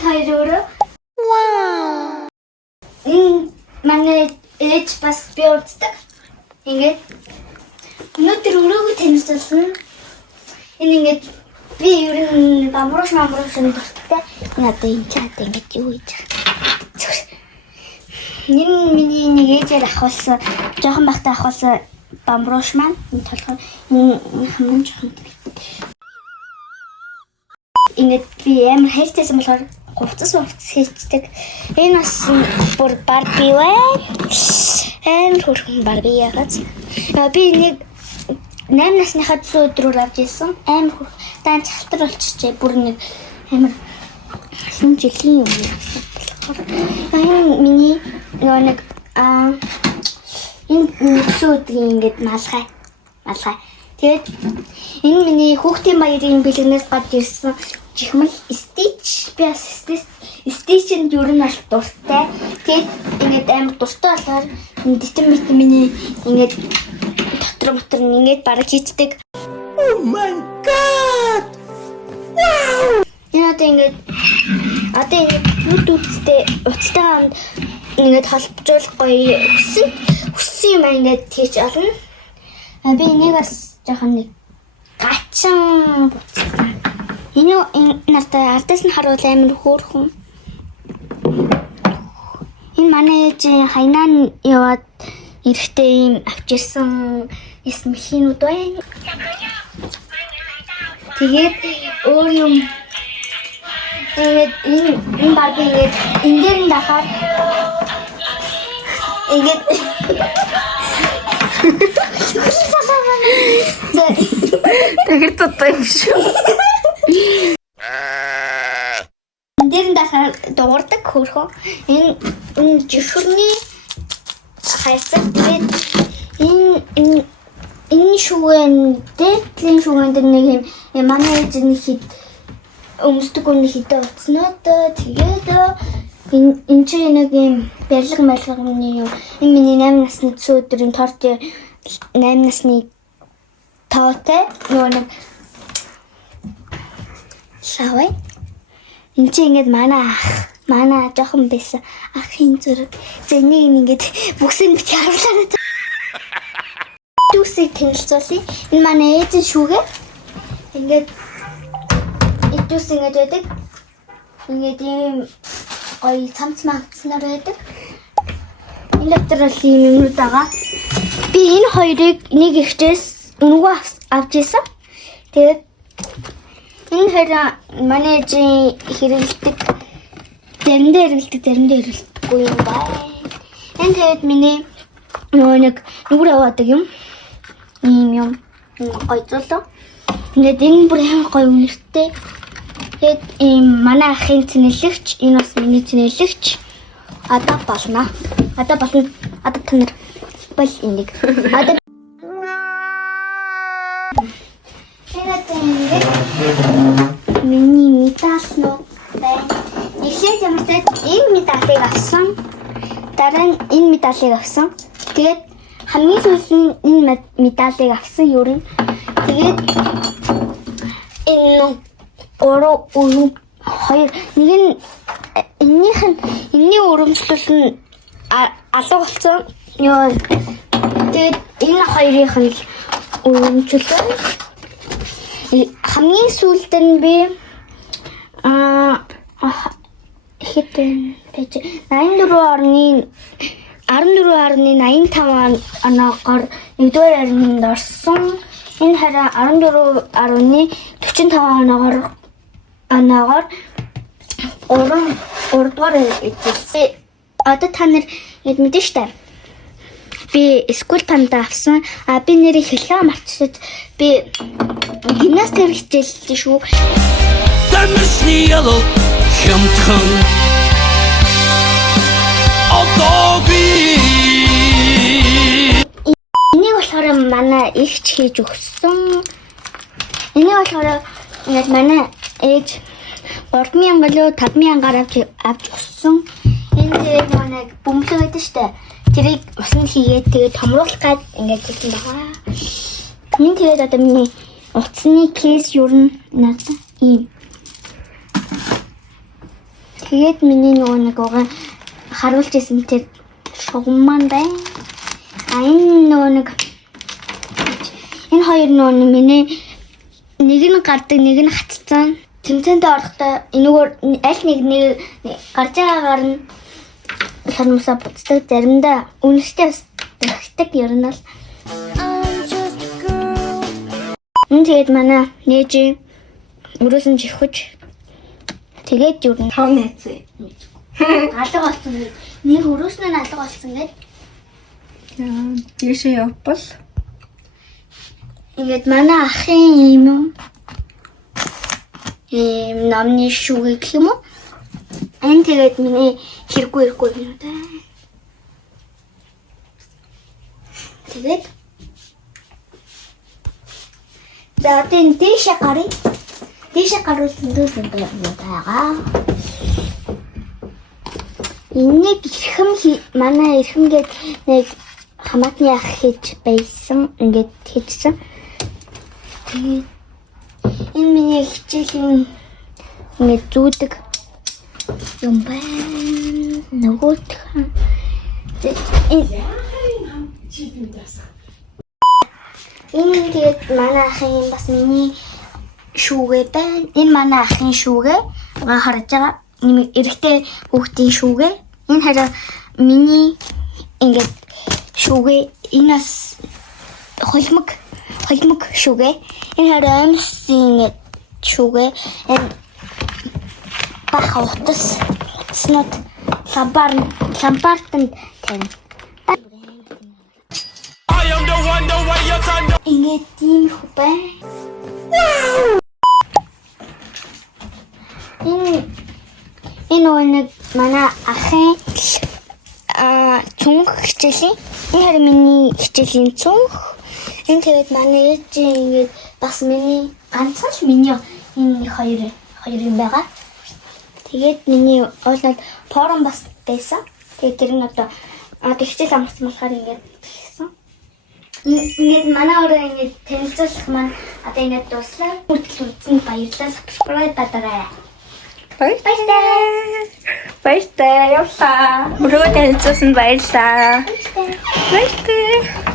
бид хоёр өөрөө. Энэ манай ээж бас би үздэг. Ингээд өнөөдөр өрөөгөө танилцуулсан. Энэ ингээд би ер нь бамруулж дуртай. Надад энэ чад ингээд юу хийж байгаа. Энэ миний нэг ээжээр авахулсан, жоохон бахтай авахулсан бамруулж маань энэ толгой энэ хамгийн жоохон. Ингээд би амар хайртайсан болохоор хувцас хийдэг. Энэ бас бүр Барби байна. Амар хөрхөн Барби ягаад. Би нэг 8 насныхаа өдрөөр авч ирсэн. Амар хөрх. Даан чалтар болчихжээ. Бүр нэг амар шинэ жилийн юм авсан болохоор. Энэ миний нэг энэ өдрийн ингээд малгай. Тэгээд энэ миний хүүхдийн баярын бэлгнээс гад ирсэн чихмэл Stitch. Би бас Stitch-ийн юу нь аль дуртай. Тэгээд ингээд амар дуртай болохоор дитэн миний ингээд дотор ингээд бараг хийдэг. Oh my god! Wow! Яа тэгээд Bluetooth-тэй уцтай ингээд холбожуулах гоё өссөн юм ингээд хийж олно. Би энийг бас жоохон нэг гачин буцсан. Энэ нартай ардаас нь харуул амар хөөрхөн. Энэ манай ээж хайнаа яваад эрэхтэй юм авчирсан эсмэлхийнүүд байна. Тэгээд өөр юм энэ Барби ингээд энэ дээр нь дахаар ингээд тэгэр туттай юм шүү. Дэрэн дахаар дуурдаг хөрхөө. Энэ жишүүрний хайцаг тэгээд энэ шүүгэн дээр нэг юм манай ээж хит өмсдөг үний хитэ уцнаад тэгээд энэ чинь нэг юм барилга юм. Энэ миний 8 насны өдрийн торт 8 насны тоотой нэг шавай. Энд чи ингээд манай жоохон байсан ахын зүрэг. Зэнийг ингээд бүксэнд бити харуулаад. Түүсийг танилцуулъя. Энэ манай ээж шүүгээ. Ингээд идүүс ингээд байдаг. Ингээд ийм гоё цамцмагцнаар байдаг. Энэ дотор л ийм юмнууд байгаа. Би энэ хоёрыг нэг ихчээс өнгөө авч ирсэн. Тэгээд энэ хоёр манай ээж хэрэглэдэг. Заримдаа хэрэглэдэггүй юм байна. Энэ тэгээд миний нэг аваадаг юм. Ийм юм гоё зулуу. Ингээд энэ бүр гоё үнэртэй. Тэгээд ийм манай ахын цэнэлэгч, энэ бас миний цэнэлэгч. Одоо та нар бол энийг. Миний медаль байна. Эхлээд ямартай энэ медалийг авсан. Дараа нь энэ медалийг авсан. Тэгээд хамгийн сүүлд нь энэ медалийг авсан юу юм. Тэгээд энэ хоёр нэг нь энэний өрөмжлөл нь алга болсон. Тэгээд энэ хоёрынх нь өрөмжлөл хамгийн сүүлд нь би хитэн пэж 14.85 оноогоор нэгдүгээр арминд орсон. Энэ хараа 14.45 оноогоор 3 дугаар эзэлсэн. Одоо та нар мэдэн штэ. Би скул панда авсан. Би нэрийг хэлээ марчиж би гимнастик хичээллээ шүү. Тамирсны ялуу хямдхан энийг болохоор манай ихч хийж өгсөн. Энийг болохоор ингээд манай ээж 3,000 лөө 5,000 авч өгсөн. Энэ тэгээд манай бөмбөлөг гэдэг штэ. Тэрийг усан хийгээд тэгээд томруулах гад ингээд хийсэн байгаа. Энэ тэгээд одоо миний утасны кейс юу надад ийм. Тэгээд миний нөгөө нэг угаан харуулж ирсэн тэр шугам маань байна. Энэ нөгөө нэг энэ хоёр нөгөө миний нэг нь гардаг, нэг нь хатцсан. Тэмцээнд орохдоо энэгээр аль нэг гарч байгаагаар нь шармсаа буцдаг, заримдаа үнэштэй тэгдэг ер нь л. Тэгээд манай нээж өрөөсөн чихвч тэгээд юу нэг тав найз вэ? алга болсон гэдэг. Нэг өрөөснөө алга болсон гэдэг. Тийшээ явбал Ингээд манай ахын намны шүүгээ гэх юм уу? Энэ тэгээд миний хэрэггүй юм да. Тэгээд за тэн дэше гарыг. Дэше гаруулсан дүүсэн байгаа. Энийг манай эрхэмгээд нэг хамаатны ах хийж байсан. Ингээд хийжсэн. Тэгээд энэ миний хичээлийн ингээд зүүдэг юм байна. Нөгөөх энэ тэгээд манай ахын бас миний шүүгээ байна. Энэ манай ахын шүүгээ харж байгаа. Эрэгтэй хүүхдийн шүүгээ. Энэ хараа миний ингээд шүүгээ. Энэ бас холимог шүүгээ. Энэ хараа амсын шүүгээ. Энэ бах утас снот лампартанд тань. Ингээд тийм хөө. Энэ нэг манай ахын цүнх хичээлийн. Энэ хараа миний хичээлийн цүнх. Энэ тэгээд манай ээж ингээд бас миний ганцхан л миний энэ хоёр юм байгаа. Тэгээд миний уулнад форум бас байсан. Тэгээд тэр нь одоо хичээл амарсан болохоор ингээд хэлсэн. Ингээд манай өөрөө ингээд танилцуулах маань одоо ингээд дуслаа. Хүртэл үзсэн баярлалаа. Subscribe дараарай. Баяртай явлаа. Мөрөө танилцуулсан баярлалаа. Баяртай.